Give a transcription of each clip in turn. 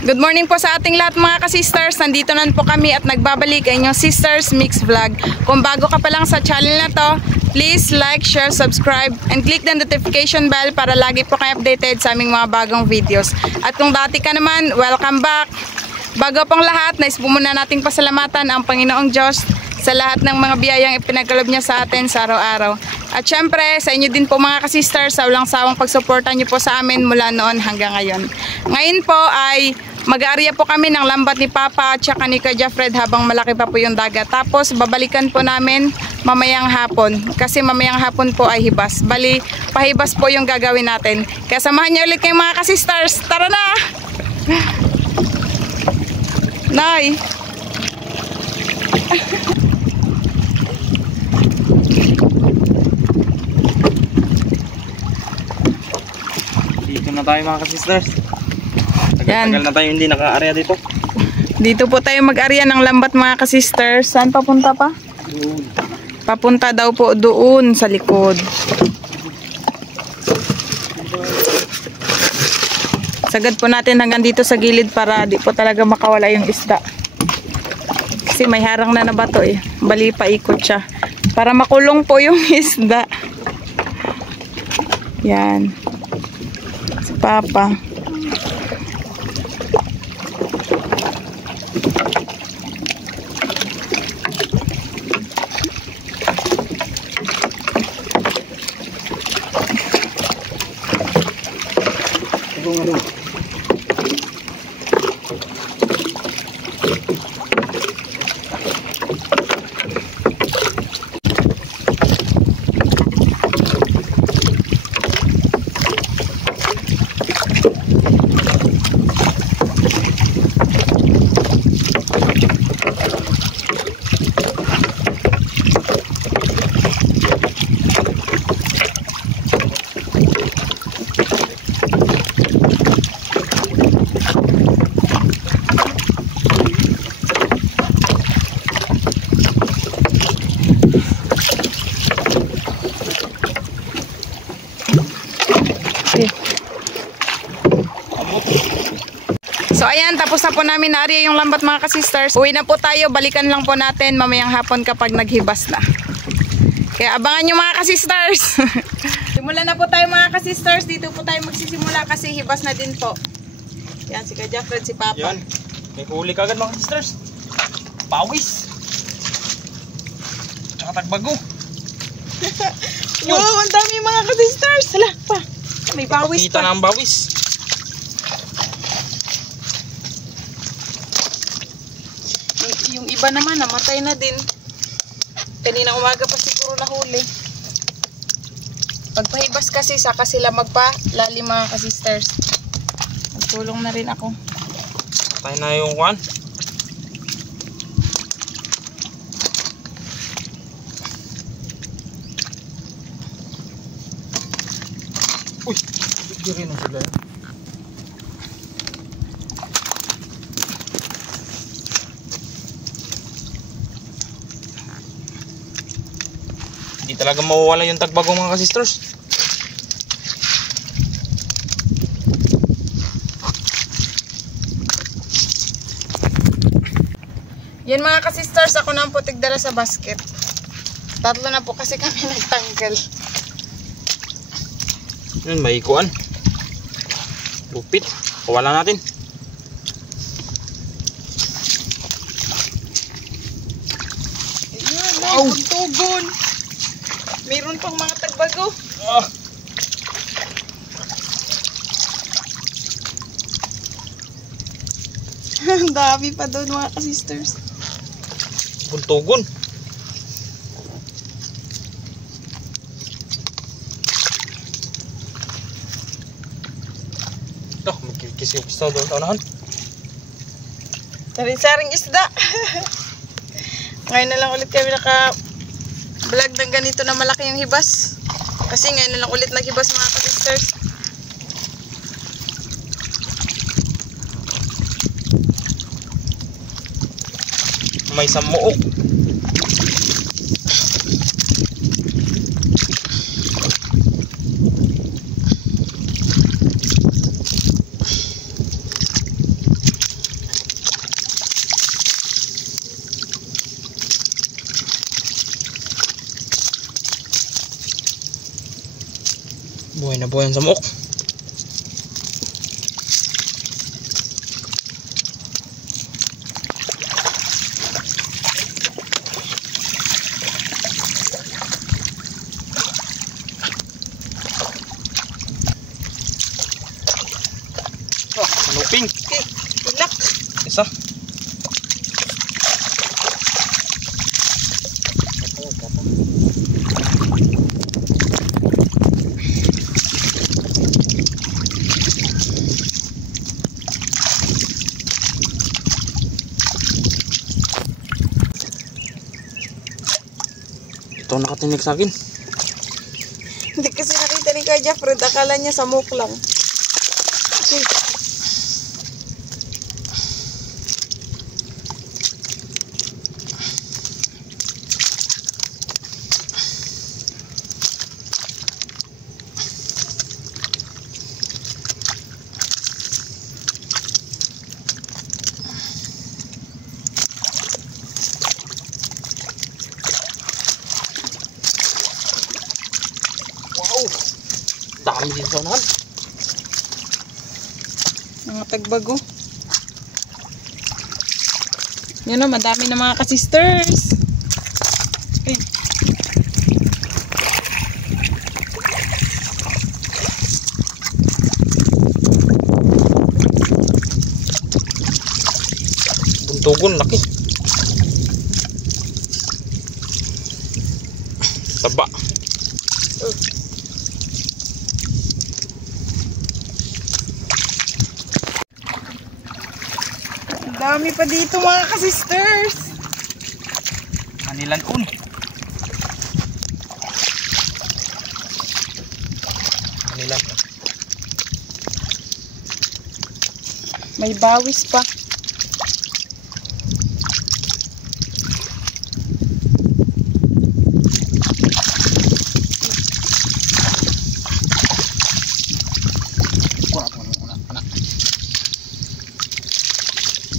Good morning po sa ating lahat mga ka-sisters. Nandito na po kami at nagbabalik ay inyong Sisters Mix Vlog. Kung bago ka pa lang sa channel na to, please like, share, subscribe, and click the notification bell para lagi po kayo updated sa aming mga bagong videos. At kung dati ka naman, welcome back. Bago pang lahat, nais po muna nating pasalamatan ang Panginoong Diyos sa lahat ng mga biyayang ipinagkaloob niya sa atin sa araw-araw. At syempre, sa inyo din po mga ka-sisters, sa walang sawang pagsuporta niyo po sa amin mula noon hanggang ngayon. Ngayon po ay mag-aarya po kami ng lambat ni Papa at saka ni Kuya Fred habang malaki pa po yung dagat. Tapos babalikan po namin mamayang hapon kasi mamayang hapon po ay hibas. Bali, pahibas po yung gagawin natin. Kaya samahan niyo ulit kayo mga ka-sisters. Tara na! Nay! Dito na tayo mga ka-sisters. Tagal na tayo hindi naka-area dito. Dito po tayo mag-area ng lambat mga ka-sisters. Saan papunta pa? Doon. Papunta daw po doon sa likod. Sagad po natin hanggang dito sa gilid para di po talaga makawala yung isda. Kasi may harang na bato eh. Bali paikot siya. Para makulong po yung isda. Yan. Si Papa. So ayan, tapos na po namin na-area yung lambat mga ka-sisters. Uwi na po tayo, balikan lang po natin mamayang hapon kapag naghibas na. Kaya abangan nyo mga ka-sisters. Simulan na po tayo mga ka-sisters. Dito po tayo magsisimula kasi hibas na din po. Yan, si Kuya Fred, si Papa. Yan, may huli ka agad mga ka-sisters. Pawis. Tsaka tagbago. Wow, ang dami mga ka-sisters. Hala pa, may pawis Kita pa. na ang bawis. Yung iba naman namatay na din. Kanina umaga pa siguro nahuli. Pagpahibas kasi saka sila magpalalim mga ka-sisters. Magtulong na rin ako. Tayo na yung kwan. Uy, hindi rin ang sila yan. Hindi talaga mawawala yung tagbagong mga ka-sisters. Yan mga ka-sisters, ako na ang putig dala sa basket. Tatlo na po kasi kami nagtanggal. Yun, may ikuan. Lupit. Kawala natin. Ayun, wow. Tugon. Mayroon pang mga tagbago. Ah. Ang dami pa doon mga ka-sisters. Buntugon. Ito, magkikis yung isda doon. Taunahan. Saring-saring isda. Ngayon na lang ulit kami naka-vlog ng ganito na malaki yung hibas. Kasi ngayon na lang ulit naghibas mga ka-sisters. May samuok. Buhay na buhay ang samok. Luping. Okay, ilak. Isa. Ito nakatinig sa akin. Hindi kasi nakita ni Kuya Jeffred, akala niya samok lang. Okay. Dami din sa unahan. Mga tagbago. Yan o, madami na mga ka-sisters. Okay. Buntugon, laki. Taba. Dami pa dito mga ka-sisters. Kanilan un. Kanilan. May bawis pa.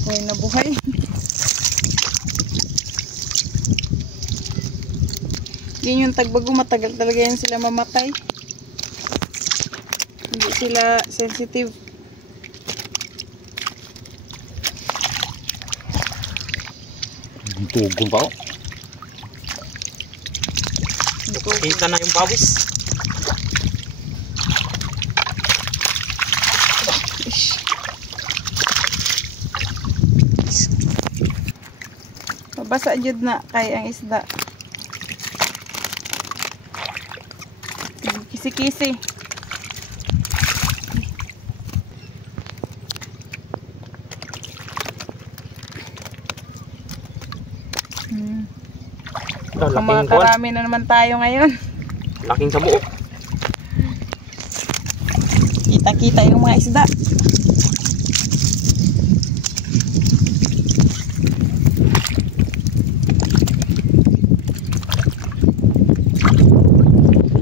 Buhay na buhay. Yan yung tagbago, matagal talaga yan sila mamatay. Hindi sila sensitive. Buntugon pa o. Kita na yung bawis. Mabasa jud na kay ang isda. Kisi-kisi. Kumakarami na naman tayo ngayon. Laking sa buo. Kita-kita yung mga isda.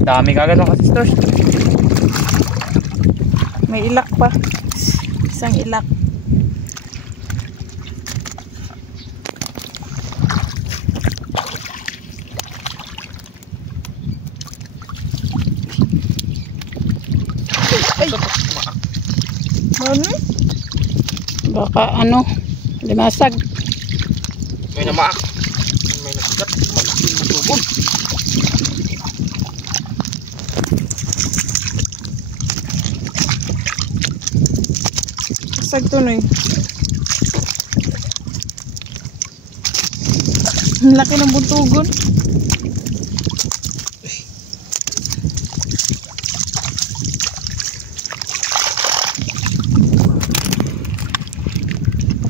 Dami kagad mga sisters. May ilak pa. Isang ilak. Ay! Ano? Baka ano, limasag. May namaak. May nagkat. Magtubog. Sagtunoy. Ang laki ng buntugon.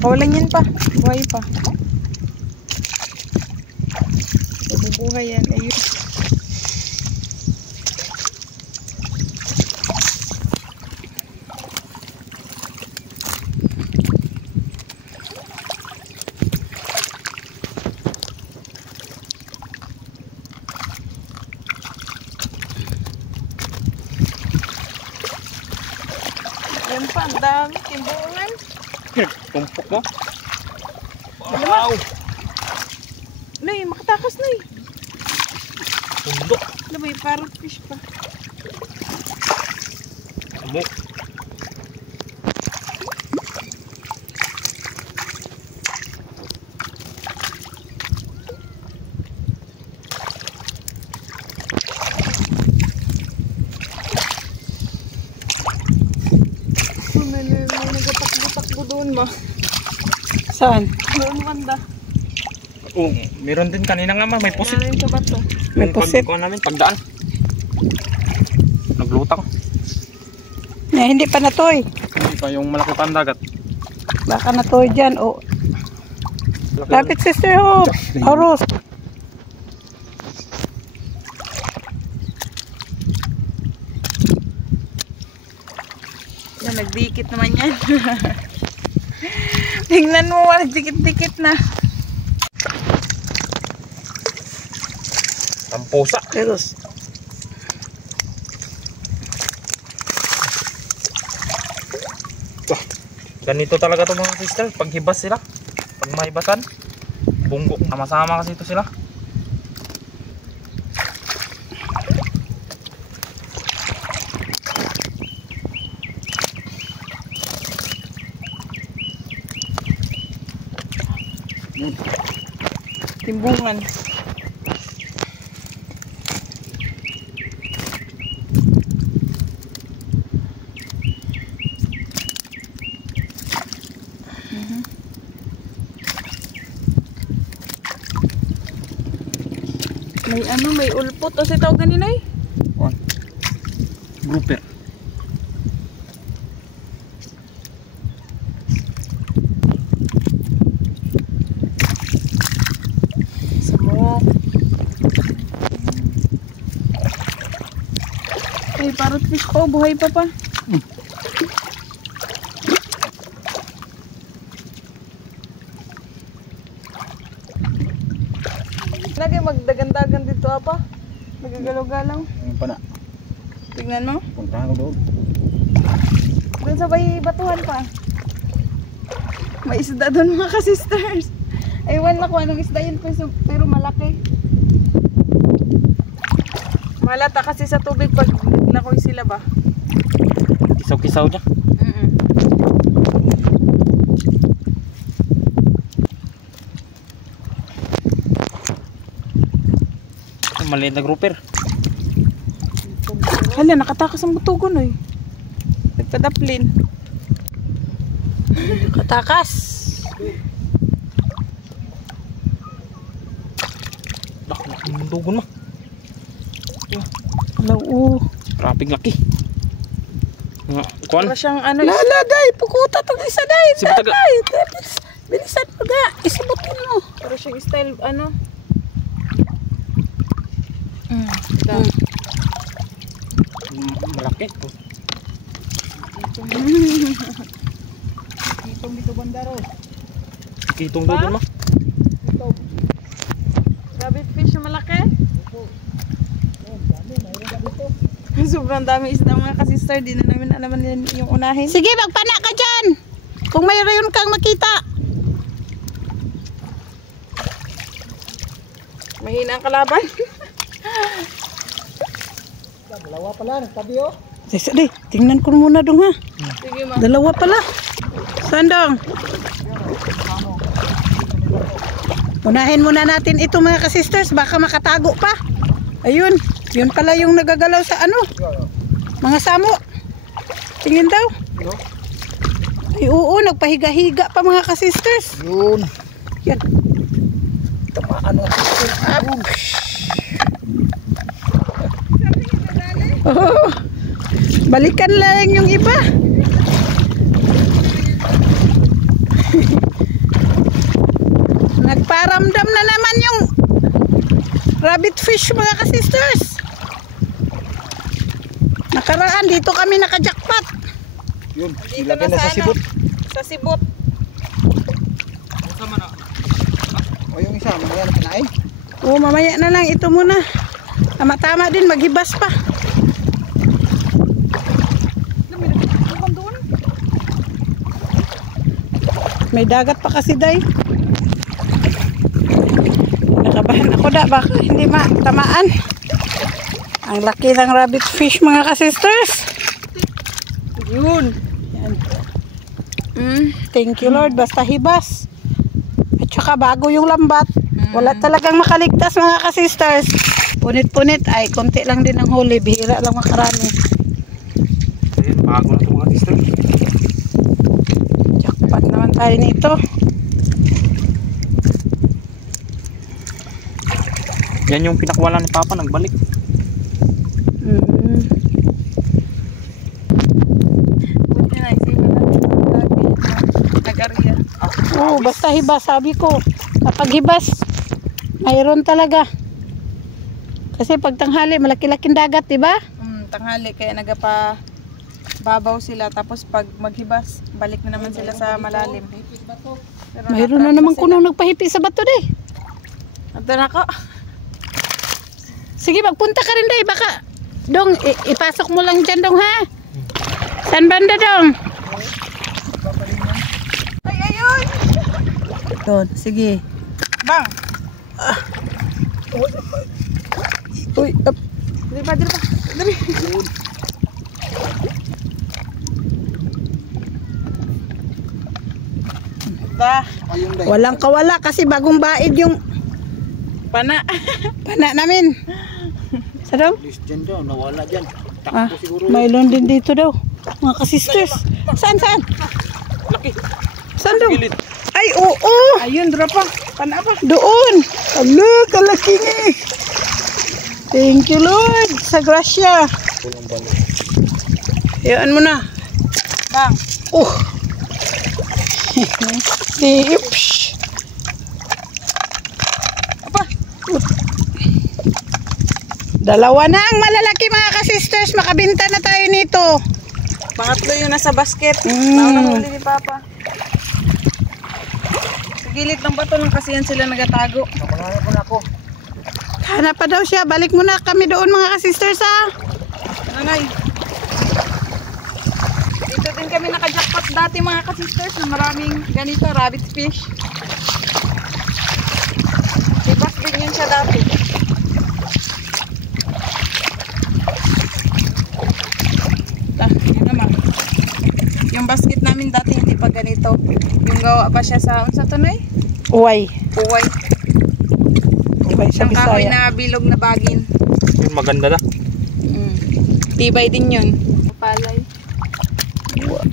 Pakawalan yan pa. Buhay pa. Bubuhay yan. Ayun. Yan pa, ang dami, timbungan. Tumpok mo. Wow! Nay, makatakas na eh. Tundok. May parrot fish pa. Buk. May nagatakbo-takbo doon ba? Saan? Doon banda. Oh, meron din kanina nga may pusit. Ano yung sabat to? May pusit. Pagkuhan namin, pagdaan. Naglutang. Hindi pa natoy. Hindi pa yung malaki pa ang dagat. Baka natoy dyan. Oh. Lapit sister Hope. Oros. Yan, nagdikit naman yan. Tingnan mo, dikit-dikit na. Ang pusa. Eros. Ganito talaga to mga sister. Pag hibas sila. Pag mahibasan. Bunggok. Sama-sama kasi ito sila. Timbungan. May ano, may ulpot. O si tawag ganun ay? Grouper. Samok. Ay, parrot fish ko. Buhay pa pa. Lagi magdagan-dagan dito apa? Nagagalaw-galaw. Ayun pa na. Tignan mo. Puntahan ko doon. Doon sa may batuhan pa. May isda doon mga ka-sisters. Aywan na kung anong isda yun pero malaki. Malata kasi sa tubig pag nakoy sila ba? Kisaw-kisaw niya. Maliit na grouper. Hala, nakatakas ang butugon oy. Nagpadaplin. Katakas. Ang dugon mo. Hello. Raping laki. Nga, kuan. Para siyang ano. Lala, day. Pukuta itong isa, day. Sibot taga. Day. Bilisan mo ga. Isibutin mo. Para siyang style ano. Malaki. Itong dito bandaro. Kitong dugon mo. Rabbit fish na malaki. Sobrang dami isda mga ka-sister. Di na namin alaman yung unahin. Sige, magpana ka dyan. Kung mayroon kang makita. Mahina ang kalaban. Dalawa pala, nagtabi oh. Sige, tingnan ko muna dong ha. Sige ma. Dalawa pala. Saan dong? Unahin muna natin ito mga ka-sisters. Baka makatago pa. Ayun. Yun pala yung nagagalaw sa ano. Mga samo. Tingin daw. Ay oo, nagpahiga-higa pa mga ka-sisters. Yun. Yan. Tamaan mo. Oh, balikan lang yung iba. Nagparamdam na naman yung rabbit fish mga ka-sisters. Nakaraan dito kami naka-jackpot. Yun. Dito Ilagay na sa sibot. Sa sibot. Sama na. O yung isa, mamaya na kinain. Oh, mamaya na lang ito muna. Tama-tama din maghibas pa. May dagat pa kasi day. Nakabahan ako da, baka hindi matamaan. Ang laki ng rabbit fish mga ka-sisters. Yun. Yan. Thank you Lord, basta hibas. At saka bago yung lambat. Wala talagang makaligtas mga ka-sisters. Punit-punit ay konti lang din ang huli, bihira lang makarami. Ayun, bago na ito mga sisters. Jackpot naman tayo nito. Yan yung pinakawala ni Papa, nagbalik. Buti na isipan natin lagi. Nag-area. Oo, basta hibas, sabi ko. Kapag hibas, mayroon talaga. Kasi pag tanghali, malaki-laking dagat, diba? Tanghali, kaya nagapa babaw sila. Tapos pag maghibas, balik na naman sila sa malalim. Pero Mayroon na naman kunong nagpahipi sa bato, day. Ito na ko. Sige, magpunta ka rin, day. Baka, Dong, ipasok mo lang dyan, Dong, ha? San banda, Dong? Ay, ayun! Doon, sige. Bang! Uy, up. Dali pa, dali pa. Dali. Ba, Walang kawala kasi bagong baid yung pana. pana namin. Sa daw? Dyan daw, nawala dyan. Ah, mayroon din dito daw. Mga ka-sisters. Saan? Laki. Saan daw? Gilid. Ay, oo. Ayun, drop pa. Pana pa. Doon. Alo, kalaki nga eh. Thank you, Lord. Sa grasya. Pulang balik. Hayaan mo na. Bang. Oh. Tips. Apa? Dalawa na ang malalaki mga ka-sisters. Makabinta na tayo nito. Pangatlo yun nasa basket. Mm. Naunang huli ni Papa. Sa gilid ng bato lang kasi yan sila nagatago. Namanaya ko na ako. Hanap pa daw siya. Balik muna kami doon mga ka-sisters ha. Nanay. Dito din kami naka-jackpot dati mga ka-sisters na maraming ganito, rabbit fish. Ibas din yun siya dati. Yun naman. Yung basket namin dati hindi pa ganito. Yung gawa pa siya sa unsa to noy? Uway. Uway. Uway sa Ang kahoy Bisaya. na bilog na bagin. Yun, maganda na. Tibay din yun. Palay.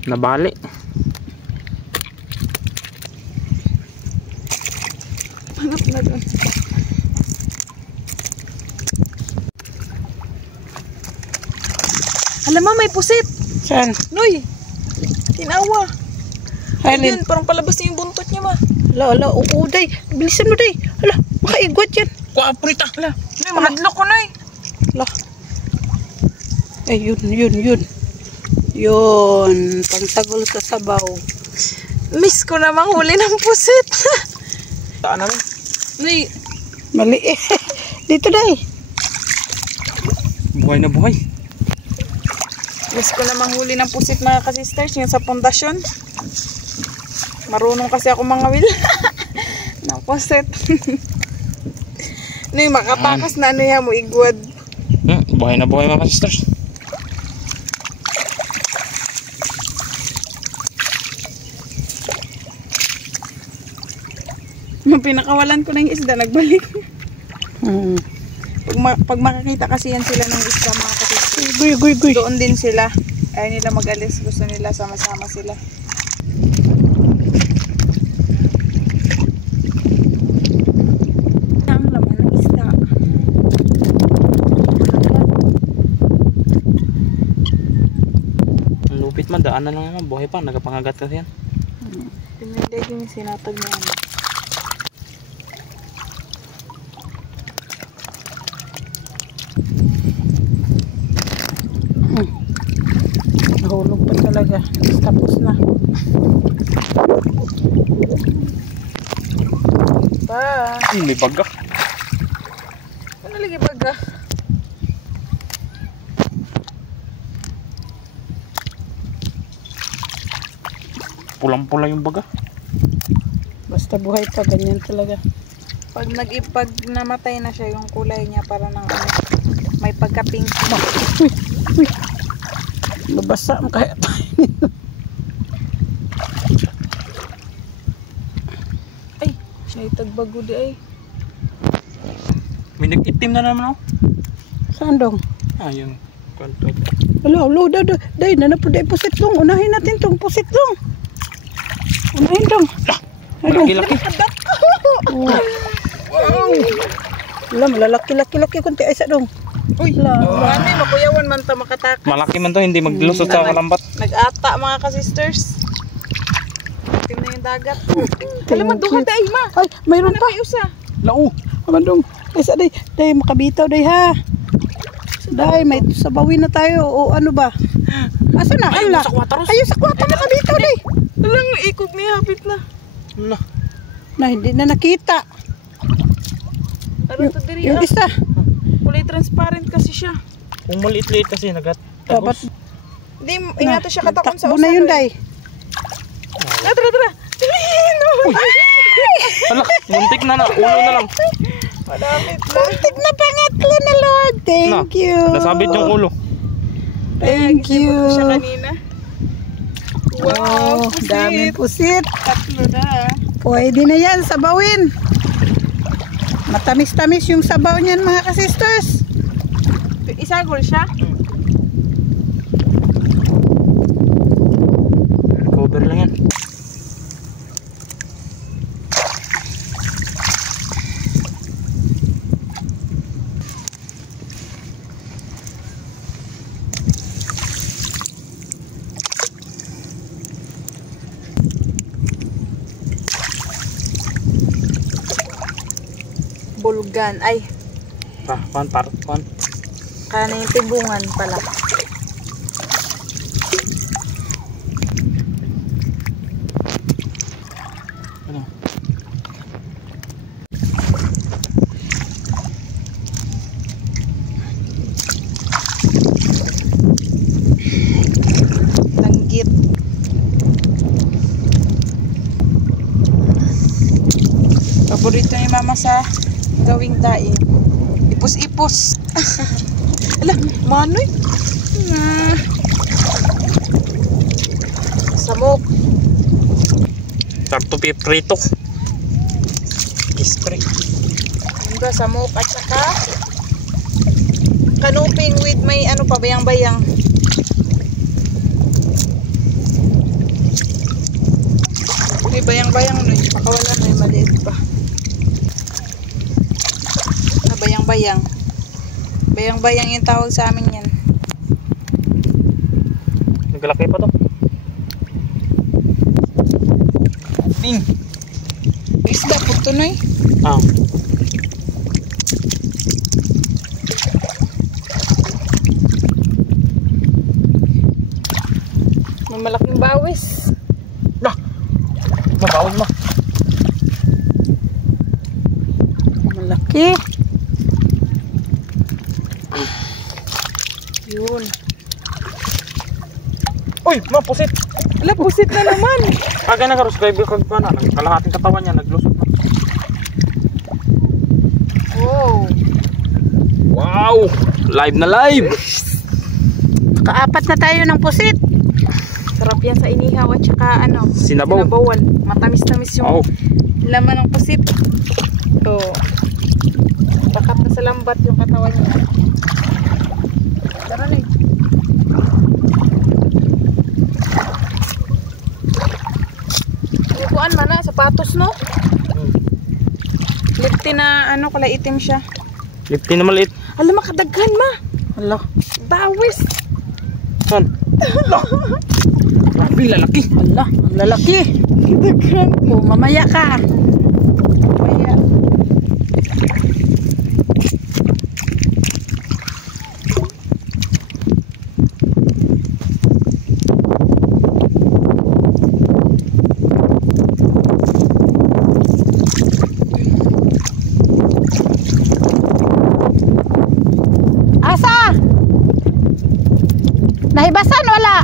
Nabali. Hanap na doon. Alam mo, may pusit. Saan? Noy, tinawa. Halin. Ayun, parang palabas na yung buntot niya, ma. Ala, oo, day. Bilisan mo, day. Ala, makaigwat yan. Kuha, prita. Ala, Noy, mahadlok ko, Noy. Ala. Ay, yun. Yun. Pangsagol sa sabaw. Miss ko na manghuli ng pusit. Saan namin? Noy, Mali eh. Dito, day. Buhay na buhay. miss ko na manghuli ng pusit, mga ka-sisters. Yung sa pundasyon. Marunong kasi ako mangawil. ng pusit. Noy, makatakas na ano yan mo, igwad. Buhay na buhay mga sisters. Nung pinakawalan ko ng isda, nagbalik. Hmm. Pag makakita kasi yan sila ng isda, mga ka-sisters. Guy. Doon din sila. Ayaw nila mag-alis. Gusto nila sama-sama sila. Ang laman ng isda. Ang lupit man, daan na lang naman. Buhay pa, nagapangagat kasi yan. Pinili din yung sinatag niya. Nahulog pa talaga. Tapos na. Pa, May baga. ano lagi baga? Pulang-pula yung baga. Basta buhay pa, ganyan talaga. Pag namatay na siya, yung kulay niya para ng ano, may pagka-pink. Uy. Nabasa ang kaya tayo. Ay, siya itagbago di ay. May nag-itim na naman oh. Saan dong? Ah, yung kwanto. Alo, day, nanapod ay pusit dong. Unahin natin tong pusit dong. Unahin dong. Malaki-laki. Wow. Wala, malalaki-laki kunti ay sa dong. Uy, mami, makuyawan man ta makataka. Malaki man to, hindi maglusot sa kalambat. Nag-ata mga ka-sisters. Tim na yung dagat. Alam mo, duha day ma. Ay, mayroon pa. Usa. Lao, amandong. Ay, sa day, makabitaw day ha. Day, may sabawin na tayo o ano ba? Asa na? Ayun, Ala. sa kwateros. Ayun, sa kwarto makabitaw day. Alang ikog niya, hapit na. Na. Na, hindi na nakita. Alam to diri Yung isa. kulay transparent kasi siya. Kung maliit-liit kasi Dapat. nagatagos. Hindi, ingatan siya katakon sa Takbo na yun, day. Tara. Hala, muntik na na. Ulo na lang. Madamit na. Muntik na pangatlo na, Lord. Thank you. Nasabit yung ulo. Thank you. Siya kanina. Wow, daming pusit. Tatlo na. Pwede na yan, sabawin. Matamis-tamis yung sabaw niyan, mga ka-sisters. Isagol siya? Cover lang yan. Bulgan. Ay, Kuan. kana yung tibungan pala. Ano? Tanggit. Paborito ni mama sa gawing daing. Ipos-ipos. Ala, manoy. Samok. Sarto prito. Ispray. Diba, samok at saka kanuping with may ano pa, bayang-bayang. May bayang-bayang no, baka wala na yung maliit pa. Bayang-bayang. Bayang-bayang yung tawag sa amin yan. Nagalaki pa to. Ding. Isda po ito na eh. Ah. May malaking bawis. Lah. Mabawal mo. Malaki. Yun. Uy, mapusit. Ala, pusit na naman. Aga na subscribe ko pa na. Kalahating katawan niya naglusot na. Wow. Wow! Live na live. Kaapat na tayo ng pusit. Sarap yan sa inihaw at saka ano, Sinabaw. sinabawan. Matamis-tamis yung Wow. laman ng pusit. Ito. Takat na sa lambat yung katawan niya. Tara na eh. Likuan man na, sapatos no? Lipti na ano, kulay itim siya. Lipti na maliit. Alam, makadaghan ma. Hala. Bawis. Son. Grabe, lalaki. Hala, ang lalaki. Daghan. O, mamaya ka. Kaya. Asa? Nahibasan wala?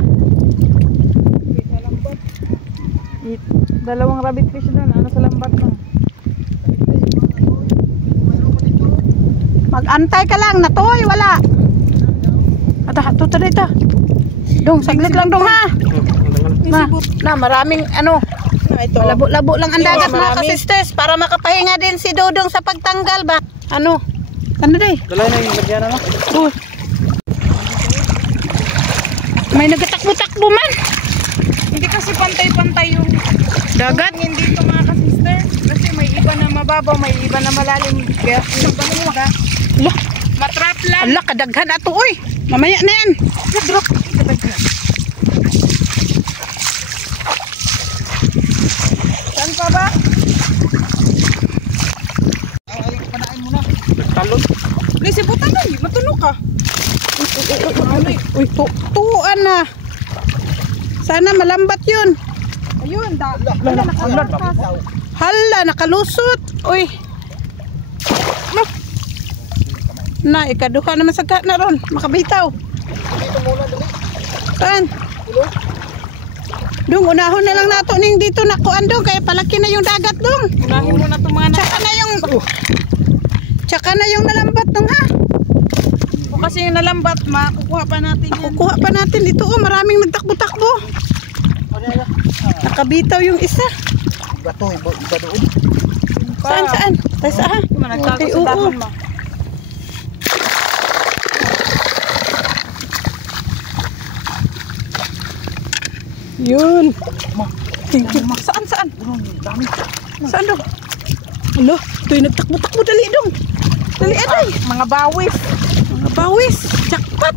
Dalawang rabbit fish doon, ano sa lambat na. Mag-antay ka lang, natoy, wala. Ata, tuta dito. Dong, saglit lang dong ha. Na maraming ano. Ito. Labo-labo lang ang dagat mga marami. ka-sisters para makapahinga din si Dodong sa pagtanggal ba. Ano? Ano day? Dalay na yung lagyan na. Oh. May nagatakbo-takbo man. Hindi kasi pantay-pantay yung Dagat. hindi ito mga ka-sister. Kasi may iba na mababaw, may iba na malalim. Kaya bangga. Lah, Matrap lang. ala kadaghan ato oy. Mamaya na yan. Drop. Saan pa ba? Talon. Lisi buta na, matulog ka. Uy, tuan na. Sana malambat yun. Ayun, Hala, nakalusot. Uy. No. Na, ikaduha naman sa na ron. Makabitaw. Saan? Dong, unahon na lang nato ning dito nakuan dong. Kaya palaki na yung dagat dong. unahin mo na itong mga Tsaka na yung nalambat dong ha. O kasi yung nalambat, makukuha pa natin yan. Kukuha pa natin dito. Oh, maraming nagtakbo-takbo. Nakabitaw yung isa. Bato, iba doon. Saan, saan? Tayo saan? Nagtago Okay, sa oo. dahon mo. Yun. Thank you. Saan, saan? Dami. Saan dong? Alo, ito'y nagtakbo-takbo. Dali dong. Dali aday. Mga bawis. Mga bawis. Jackpot.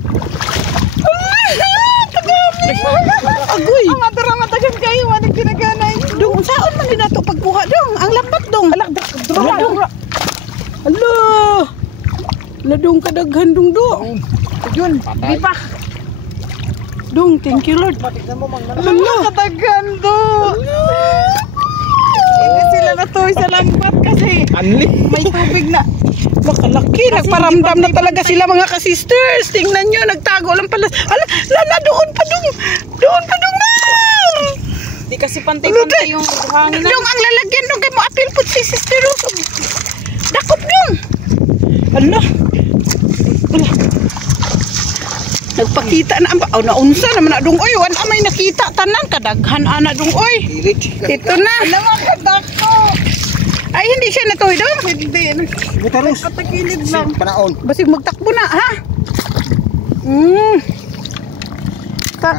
Agoy. Ang matagang kayo, anong ginaganay. Dong, saan man din nato pagkuha dong? Ang lambat dong. Dura. Alo. Ladong kadaghan dong do. Yun, di pa. Dong, thank you Lord. Ano katagan do? Hindi sila natuloy sa lambat kasi Anli. may tubig na. Makalaki. Nagparamdam na talaga sila mga ka-sisters. Tingnan nyo, nagtago lang pala. Ala, lala, doon pa dong. Doon pa dong na. Di kasi pantay-pantay yung buhangin na. Dong, ang lalagyan dong. Kaya mo apil po si sister. Dakop dong. Ala. Ala. Nagpakita na ang naunsa naman na dong. Oy, wan amay nakita tanan kadaghan ana dong. Oy. Ito na. Alam mo, kadako. Ay, hindi siya natuloy dong. Hindi. Butaros. Patagilid lang. Panaon. Basig magtakbo na, ha?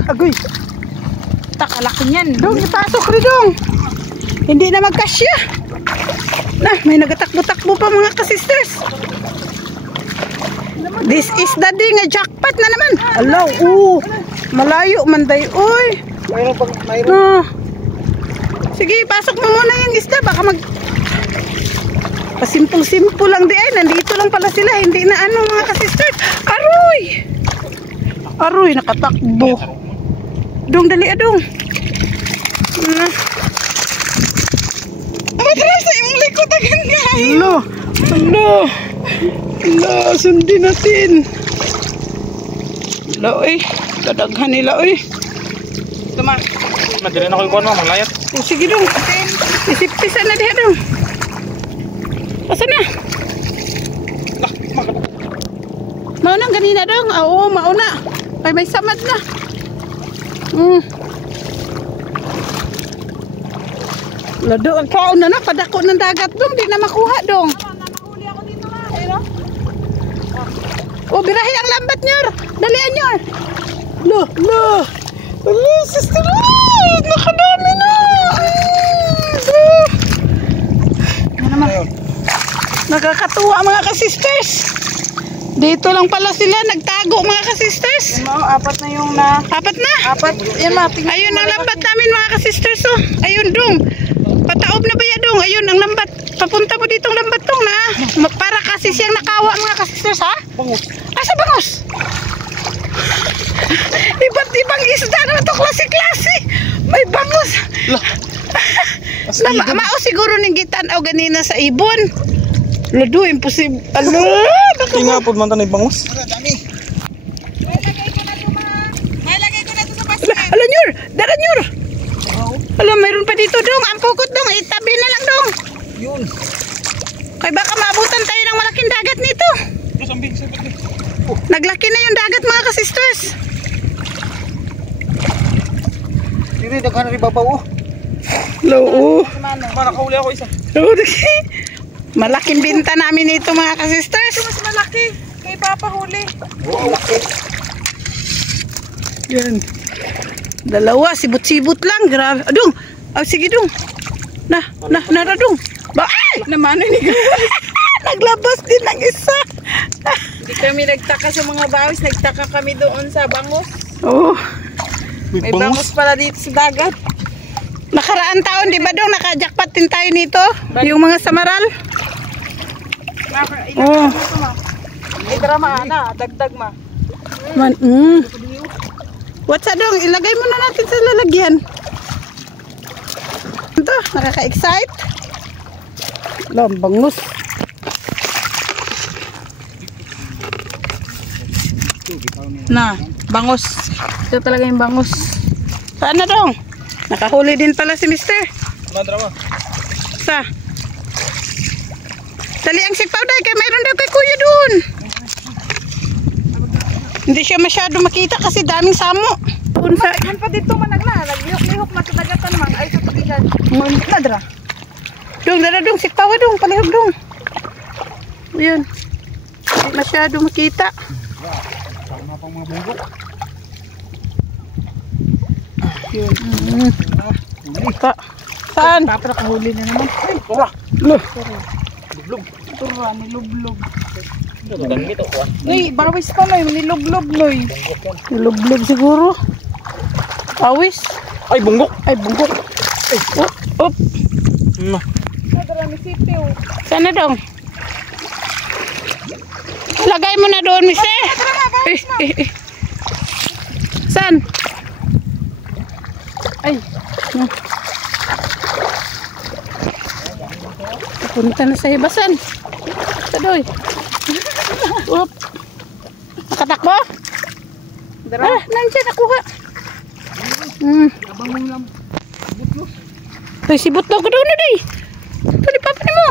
Agoy. Takalaki niyan. Dong, ipasok rin dong. Hindi na magkasya. Na, may nagatakbo-takbo pa mga ka-sisters. This is the day nga jackpot na naman. Alaw, malayo man day, oy. Mayroon. Sige, pasok mo muna yung isda. Baka Pasimpul-simpul lang di ay. Nandito lang pala sila. Hindi na ano mga ka-sisters. Aroy! Aroy, nakatakbo. Dong, dali adong. Matras sa imong likod agad guys. Hello. Hello. Hello, sundin natin. Hello, eh. Kadaghan nila, eh. Tama. Madali na ko ikuan mo, maglayat. O, sige dong. Isip-pisan na diha dong. Asa na? Maunang ganina dong. Oo, mauna. Ay, may samad na. Lado, ang kaon na padako ng dagat dong. Di na makuha dong. Nakahuli ako dito na. Ayun. O, birahi ang lambat nyo. Dalian nyo. Lo. Hello, sister. Nakadami na. Nakakatuwa mga ka-sisters. Dito lang pala sila nagtago mga ka-sisters. Yun mo, apat na yung na. Apat na. Apat. Yan mating. Ayun ang lambat namin mga ka-sisters. Oh. Ayun dong. Pataob na ba yan dong? Ayun ang lambat. Papunta mo ditong lambat dong na. Para kasi siyang nakawa mga ka-sisters ha. Bangus. Asa bangus? Iba't ibang isda naman to, klase-klase. May bangus. Mao siguro ning gitan o ganina sa ibon. Lado, imposible. Alo, Tingapod man tanay bangus. May lagay ko na ito May lagay ko na ito sa basket. Ala nyur, dara nyur. Ala, mayroon pa dito dong. Ang pukot dong, itabi na lang dong. Yun. Kay baka maabutan tayo ng malaking dagat nito. Terus ambing sabit ni. Naglaki na yung dagat mga ka-sisters. Diri daghan ri babaw. Loo. Nakahuli ako isa. Malaking binta namin ito mga kasisters. Mas malaki. Kay Papa huli. Oh, laki. Yan. Dalawa, sibut-sibut lang. Grabe. Adung. Oh, sige dong. Naradong. Ba, ay! Naman ni. Naglabas din ng isa. Hindi kami nagtaka sa mga bawis, nagtaka kami doon sa bangos. Oh. May bangos pala dito sa dagat. Nakaraan taon, di ba dong naka-jackpot din tayo nito? Yung mga samaral. Oh. May drama na, dagdag ma. What's that dong? Ilagay muna natin sa lalagyan. Ito, nakaka-excite. Bangus. Na, bangos. Ito talaga yung bangos. Saan na dong? Nakahuli din pala si Mister. Drama. Sa? Dali ang sipaw dahil kaya mayroon daw kay kuya doon. Hindi siya masyado makita kasi daming samo. Unsa? Daghan pa dito managla, naglihok-lihok matudagatan man ay sa tubigan. Nadra. Dong, dara dong, sipaw dong, palihog dong. Ayan. Hindi masyado makita. Tama pang mga bunggok. Yun. Saan? Papa nakahuli na naman. Ay, tura. Loh. Lublog. Tura, nilublog. Daghan gito ko. Noy, barawis pa noy, nilublog noy. Lublog siguro. Awis. Ay, bunggok. Ay, bunggok. Ay, op. No. Madara ni sitiw. Sana dong. Lagay mo na doon, Mise. Saan? Ay. Punta na sa hibasan. Tadoy. Up. Nakatakbo? Ah, nandiyan nakuha. Ay, sibot daw ko daw na day. Ito ni Papa ni mo.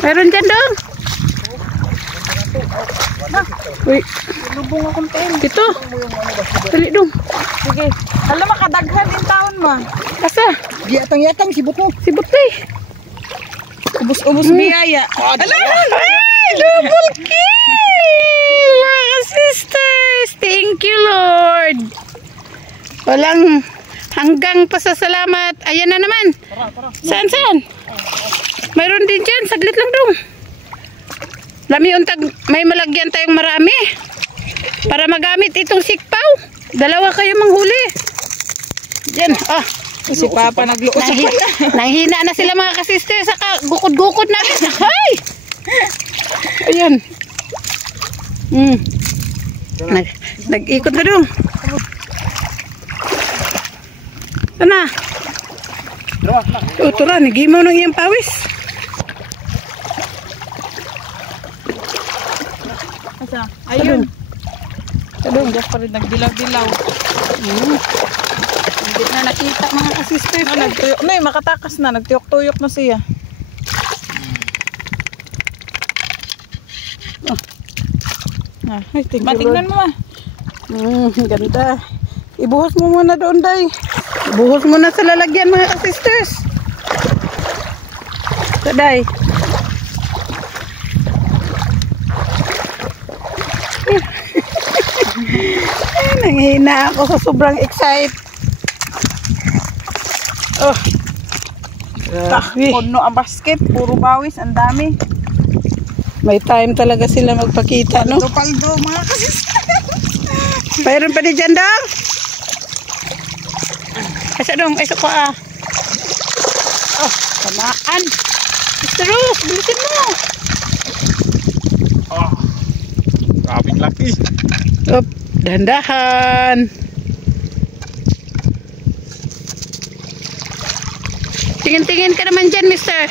Meron dyan dong. Uy. Lubong akong tayo. Dito. Dali dong. Sige. Alam makadaghan din taon mo. Asa? Yatang-yatang sibot mo. Sibot day. Ubus-ubus biyaya. Ay, double kill! Mga sisters, thank you Lord. Walang hanggang pasasalamat. Ayan na naman. Saan? Mayroon din dyan. Saglit lang dong. Lami untag, may malagyan tayong marami. Para magamit itong sikpaw. Dalawa kayo manghuli. Dyan. Ah. Si Papa nagluos pa na. Nanghina na sila mga kasister. Saka gukod-gukod namin. Ay! Ayan. Nag-ikot na dong. Sana. Tura, nagimaw ng iyang pawis. Asa? Ayun. Kadong, gas pa rin nagdilaw-dilaw. Hindi na nakita mga kasister. Nagtuyok na eh, makatakas na. Nagtuyok-tuyok na siya. Ay, tingnan mo ah. Ganda. Ibuhos mo muna doon, Day. Ibuhos mo na sa lalagyan mga sisters. Ito, Day. Nanghina ako sa sobrang excite. Oh. Puno ang basket. Puro bawis. Ang dami. May time talaga sila magpakita, no? Paldo mga kasista. Mayroon pa di dyan, dong? Asa dong? Asa ko ah. Oh, samaan. Mr. Rose, bilisin mo. Ah. Grabing laki. Up, dahan-dahan. Tingin-tingin ka naman dyan, mister.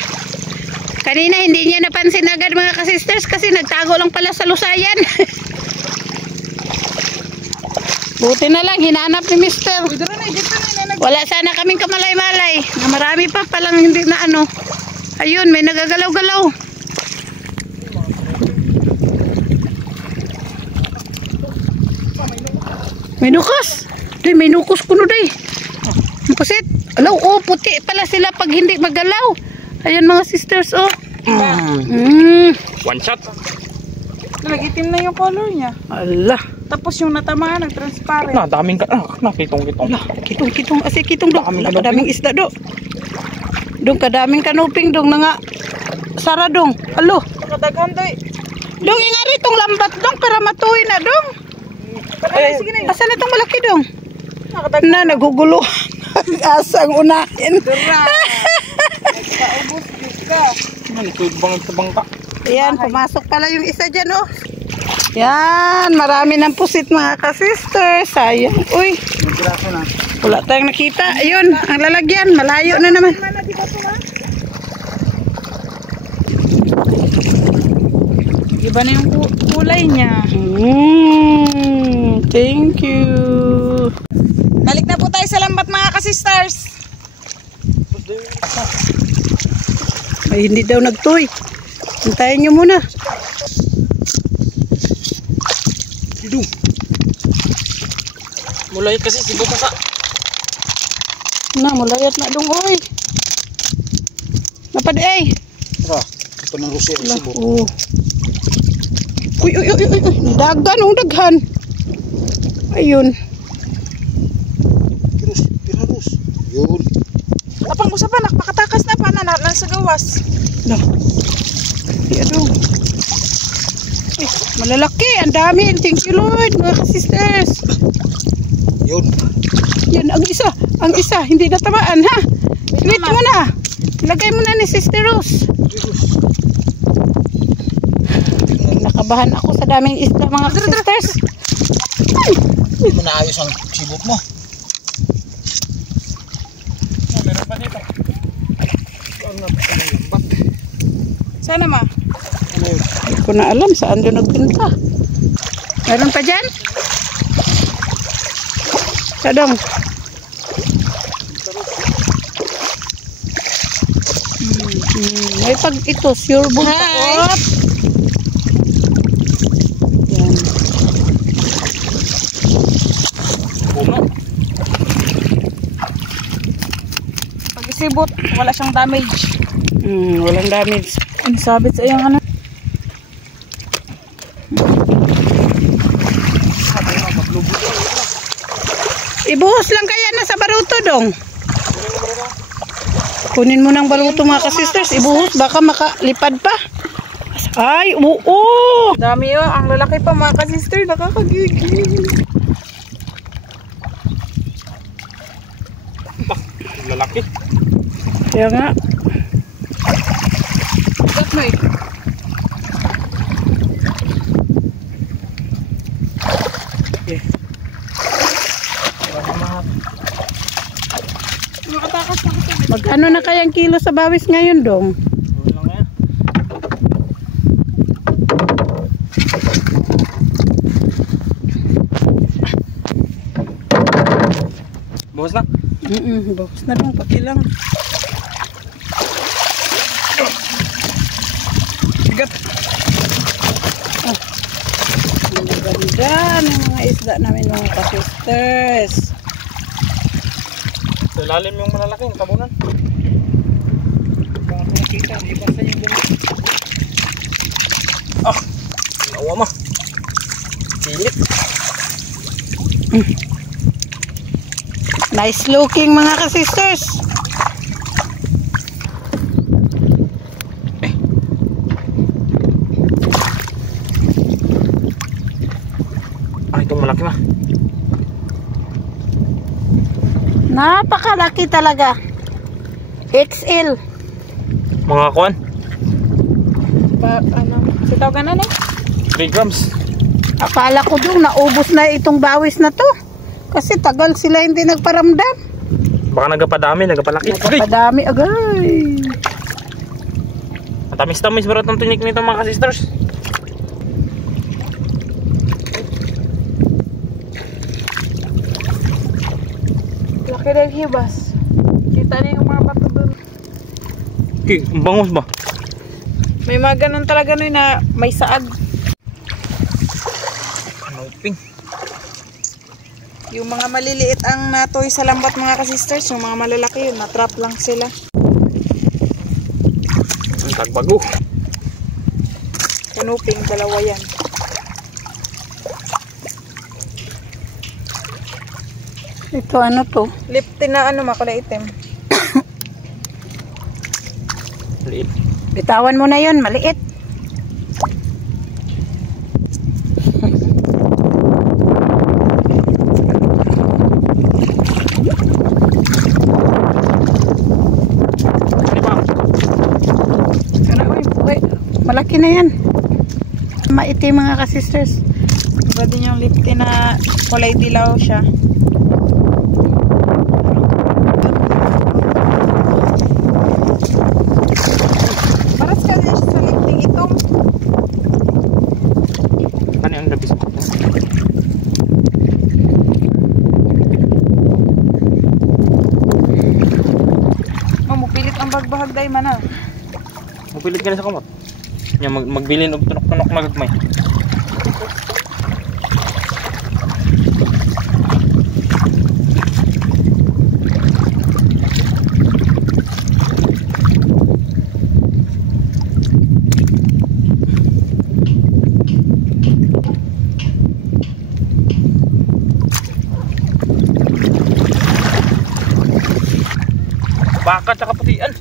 Kanina hindi niya napansin agad mga kasisters kasi nagtago lang pala sa lusayan. Buti na lang, hinanap ni mister. Wala sana kaming kamalay-malay. Na marami pa palang hindi na ano. Ayun, may nagagalaw-galaw. May nukas. Day, may nukos ko no, day. Ang pusit. Alaw, oh, puti pala sila pag hindi magalaw. Ayan mga sisters, oh. One shot. Nag-itim na yung color niya. Ala. Tapos yung natamaan, nag-transparent. Na, daming ka. Kitong-kitong. Ala, kitong, asi kitong dong. Daming Ala, kanuping. kadaming isda do. Dong, kadaming kanuping dong na nga. Sara dong. Alo. Nakadaghan doy. Dong, ingari itong lambat dong para matuwi na dong. Sige na. Asan itong malaki dong? Nakadaghan. Na, nagugulo. Asang unahin. Nagkaubos ka. Likod bangag sa bangka. Ayan, pumasok pala yung isa dyan, oh. Yan, marami ng pusit mga ka-sister. Sayang. Uy, Nagpiraso na. wala tayong nakita. Ayun, ang lalagyan. Malayo na naman. Iba na yung kulay niya. Thank you. Balik na po tayo sa lambat mga ka-sisters. Ay, hindi daw nagtoy. Hintayin nyo muna. Hidung. Mulay kasi si Buta sa. Na, mulayat na dong, oy. Napad, eh. Tara, ito ng Rusi. Sibo. Oh. Uy. Dagan, daghan. Ayun. Pirarus. Yun. Apang mo sa panak, makatakas na pa na nasa gawas. Lah. Ayan. Malalaki, ang dami. Thank you Lord, mga ka-sisters. Yun. Yan, ang isa, hindi natamaan ha. Wait mo na. Lagay mo na ni Sister Rose. Nakabahan ako sa daming isda mga ka-sisters. Hindi mo naayos ang sibot mo. Meron pa dito. Sana ma. Ano yun? Hindi ko na alam saan doon nagpunta. Meron pa dyan? Sadong. May pag ito, sure bunta. Hi. Yan. Puno. Pag isibot, wala siyang damage. Walang damage. Ang sabit sa iyang ano. Ibuhos lang kaya na sa baruto dong. Kunin mo ng baruto mga ka-sisters. Ibuhos, baka makalipad pa. Ay, oo. Dami yun. Ang lalaki pa mga ka-sister. Nakakagigil. Lalaki. Kaya nga. Gat mo eh. Makatakas na kasi. Mag-ano na kayang kilo sa bawis ngayon dong? Ano lang yan. Bukas na. Bawas na dong, pati lang. Sigat. Ganda ng mga isda namin mga ka-sisters. Sa ilalim yung malalaki, yung tabunan. Baka makita, ibasan yung bunga. Nawa ma. Pilit. Nice looking mga ka-sisters. Itong malaki ma. Napakalaki talaga. XL. Mga kuwan. Sitaw ka na na. 3 grams. Akala ko dong naubos na itong bawis na to. Kasi tagal sila hindi nagparamdam. Baka nagapadami, nagapalaki. Okay. Padami agay. Matamis-tamis barat ng tunik nito mga ka-sisters. Laki na yung hibas. Kita na yung mga bato doon. Okay, ang bangus ba? May mga ganun talaga nun na may saag. Kanuping. Yung mga maliliit ang natoy sa lambat mga ka-sisters. Yung mga malalaki yun, natrap lang sila. Ang tagbago. Kanuping, dalawa yan. Ito ano to? Liptin na ano, makulay itim. Liit. Bitawan mo na yun, maliit. Ano ba? Uy, malaki na yan. Maitim mga ka-sisters. Iba din yung liptin na kulay dilaw siya. Paras ka din sa lipting itong. Ano yung labis mo? Mamupilit ang bagbahag day man ah. Mapilit ka na sa kamot. Yan, magbilin og tunok-tunok na gagmay. Baka tsaka putian.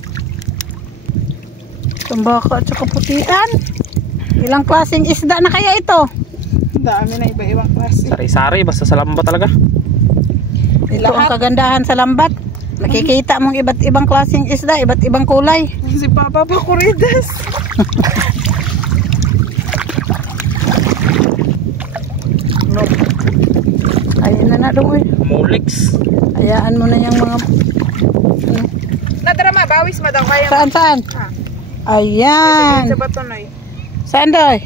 Tumbaka at saka putian. Ilang klaseng isda na kaya ito? Dami na iba-ibang klase. Sari-sari, basta sa lambat talaga. Ito ang kagandahan sa lambat. Nakikita mong iba't ibang klaseng isda, iba't ibang kulay. Si Papa Pakuridas. No. Ayun na doon. Molix. Hayaan mo na yung mga... Nadrama, bawis madang kaya. Saan? Ah. Ayan. Sa batonoy. Saan doy?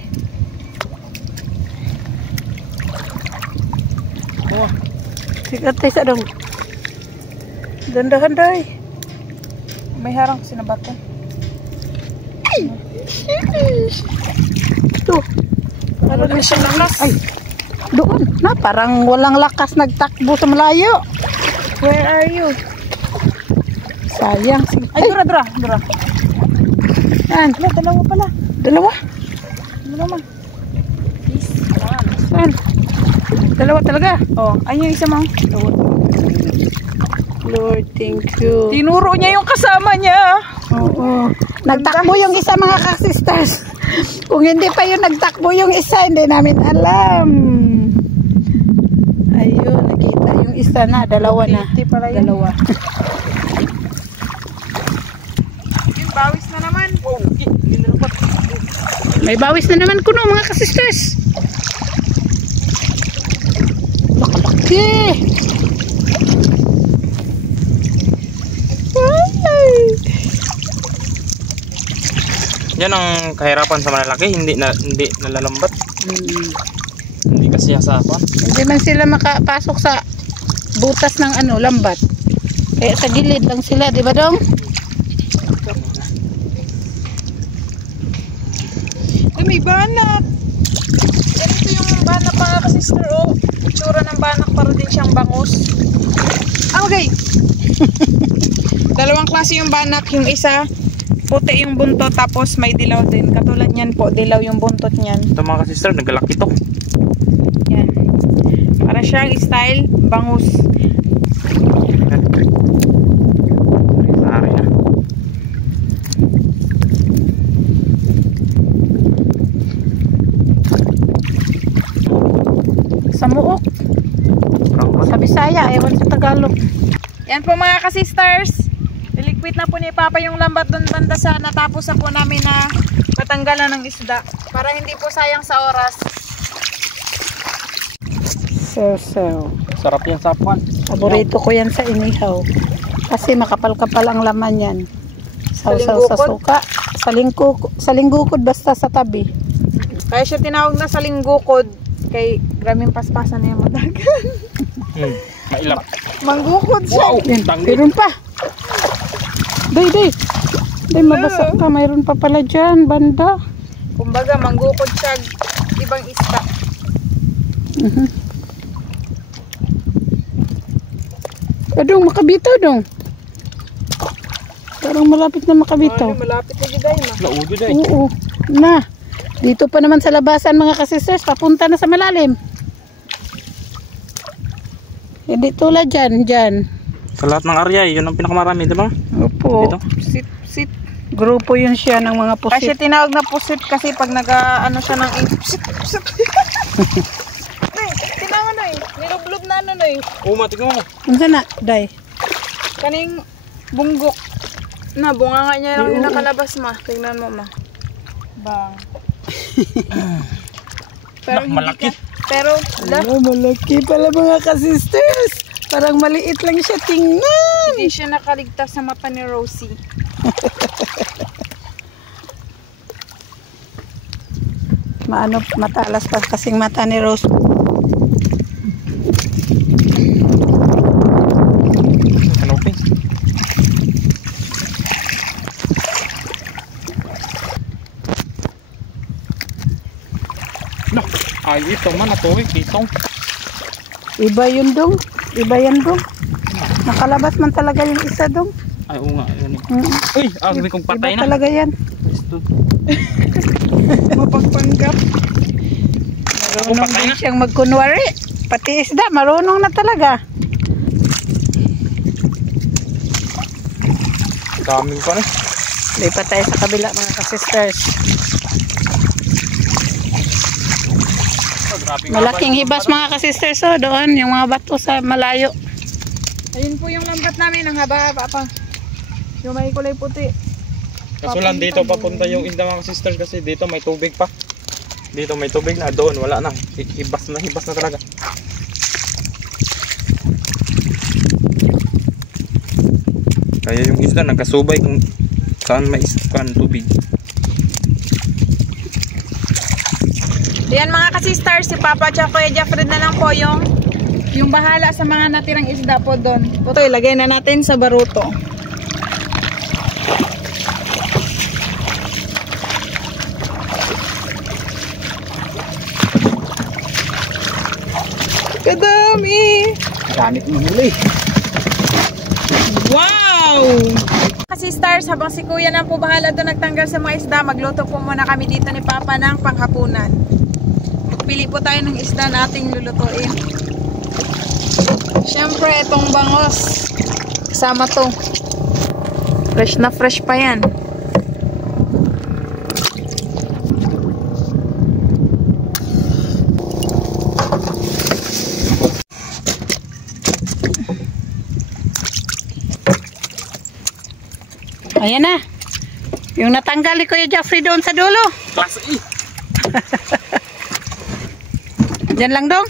Oh, Sikat tayo sa dong. Dandahan doy. May harang kasi na bato. Ito. Parang na siya lakas. Ay, doon. Na, parang walang lakas nagtakbo sa malayo. Where are you? Sayang. Ay, dura. Yan. Wala, dalawa pala. Dalawa. Dalawa. Saan? Dalawa talaga. Oh, ayun yung isa mo. Lord, thank you. Tinuro niya yung kasama niya. Oo. Nagtakbo yung isa mga ka-sisters. Kung hindi pa yung nagtakbo yung isa, hindi namin alam. Ayun, nakita yung isa na. Dalawa na. Titi pala yun. Dalawa. Yung bawis na naman. oh, hindi na dapat. May bawis na naman kuno mga ka-sisters. Laki. Yan ang kahirapan sa malalaki, hindi nalalambat. Hindi kasi hasapan. Hindi man sila makapasok sa butas ng ano, lambat. Kaya sa gilid lang sila, di ba dong? Ay, may banak. Ganito yung banak mga ka-sister. Oh, itsura ng banak para din siyang bangus. Ah, okay. Dalawang klase yung banak. Yung isa, puti yung buntot tapos may dilaw din. Katulad niyan po, dilaw yung buntot niyan. Ito mga ka-sister, naglalaki to. Yan. Para siyang style bangus. Sari na. Sa muok. Sa Bisaya, ewan sa Tagalog. Yan po mga ka-sisters. Niliquid na po ni Papa yung lambat doon banda sa natapos na po namin na patanggalan ng isda. Para hindi po sayang sa oras. So. Sarap yan sapuan. Paborito ko yan sa inihaw. Kasi makapal-kapal ang laman yan. Sausaw sa suka. Sa linggukod basta sa tabi. Kaya siya tinawag na sa linggukod. Kay graming paspasan na yung madagan. Mailap. Manggukod siya. Wow! Yan, Tanggi. mayroon pa. Day, mabasa ka. Mayroon pa pala dyan, banda. Kumbaga, manggukod siya ibang isda. Dong, makabitaw dong. Parang malapit na makabitaw. Malapit na giday ma. Laudo day. Oo. Na. Dito pa naman sa labasan mga kasisters, papunta na sa malalim. Hindi tulad dyan. Sa lahat ng area, yun ang pinakamarami, di ba? Opo. Dito. Pusit. Grupo yun siya ng mga Kasi pusit. tinawag na pusit kasi pag nag-ano siya ng pusit. Tinawag na nilublob na ano na Tingnan mo. Unsa na, Day? Kaning bunggok. Na, bunga nga niya lang yung nakalabas ma. Tingnan mo ma. Bang. Pero hindi malaki. Pero, Malaki pala mga kasisters. Parang maliit lang siya tingnan. hindi siya nakaligtas sa mata ni Rosie. Matalas pa kasing mata ni Rose. Kanoping. No, ay ito man na to itong. Iba yun dong. Iba yan dong. Nakalabas man talaga yung isa dong. Ay oo nga, yun. Uy, sabi kong patay Iba na. talaga yan. Mapagpanggap. Marunong patay din na. siyang magkunwari. Pati isda, marunong na talaga. Daming pa na. Lipat tayo sa kabila mga kasisters. Malaking hibas mga kasisters. Oh, doon, yung mga bato sa malayo. Ayun po yung lambat namin. Ang haba-haba pa. Yung may kulay puti. Kaso lang dito papunta yung isda mga sisters kasi dito may tubig pa. Dito may tubig na, doon wala na. Hibas na talaga. Kaya yung isda nagkasubay kung saan may tubig. Yan mga kasisters, si Papa at Kuya Jeffred na lang po yung bahala sa mga natirang isda po doon. Ito ilagay na natin sa baruto. Kadami! Marami kong huli. Wow! Kasisters, habang si Kuya na po bahala doon nagtanggal sa mga isda, magluto po muna kami dito ni Papa ng panghapunan. Pili po tayo ng isda na ating lulutuin. Siyempre, itong bangos. Kasama to. Fresh na fresh pa yan. Ayan na. Yung natanggal ni Kuya Jeffrey doon sa dulo. Klase E! Diyan lang dong.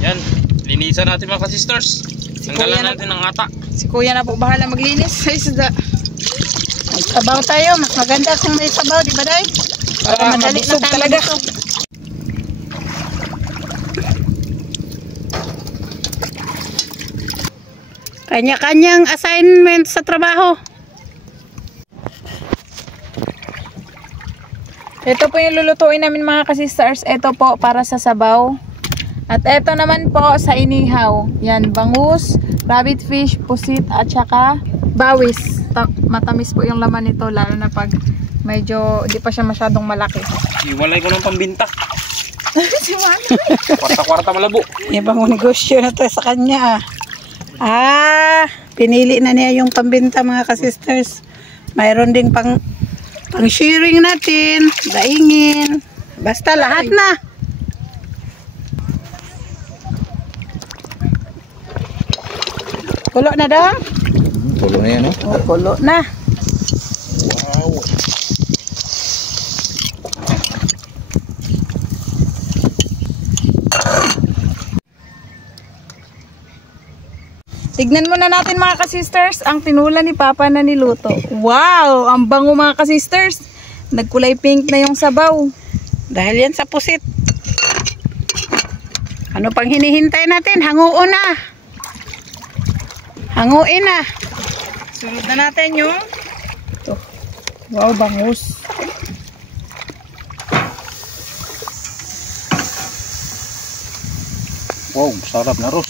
Yan, linisan natin mga sisters. Tanggalan natin ang ata. Si Kuya na po bahala maglinis sa isda. May sabaw tayo. Mas maganda kung may sabaw, di ba Day? Para madali na mabusog tayo talaga. dito. Kanya-kanyang assignment sa trabaho. Ito po yung lulutuin namin mga kasisters. Ito po para sa sabaw. At ito naman po sa inihaw. Yan, bangus, rabbit fish, pusit, at saka bawis. Matamis po yung laman nito, lalo na pag medyo di pa siya masyadong malaki. Iwalay ko ng pambinta. Si Juan. Kwarta-kwarta malabo. Ibang negosyo na to sa kanya. Pinili na niya yung pambinta mga kasisters. Mayroon din pang sharing natin, daingin. Basta lahat na. Kulo na daw? Tulo na yan, Oh, kulo na. Wow. Tignan muna natin mga kasisters ang tinula ni Papa na niluto. Wow! Ang bango mga kasisters. Nagkulay pink na yung sabaw. Dahil yan sa pusit. Ano pang hinihintay natin? Hanguon na. Hanguin na. Sunod na natin yung ito. Wow, bangus. Wow, sarap na Ros.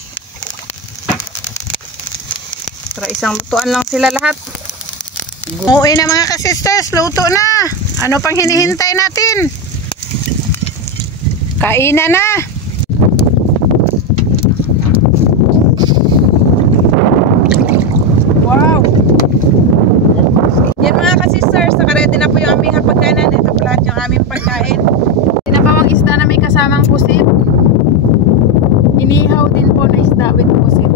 Para isang lutuan lang sila lahat. Uuwi na mga ka-sisters, luto na. Ano pang hinihintay natin? Kainan na. Wow! Yan mga ka-sisters, nakaredy na po yung aming pagkainan. Ito po lahat yung aming pagkain. Tinabawang isda na may kasamang pusit. Inihaw din po na isda with pusit.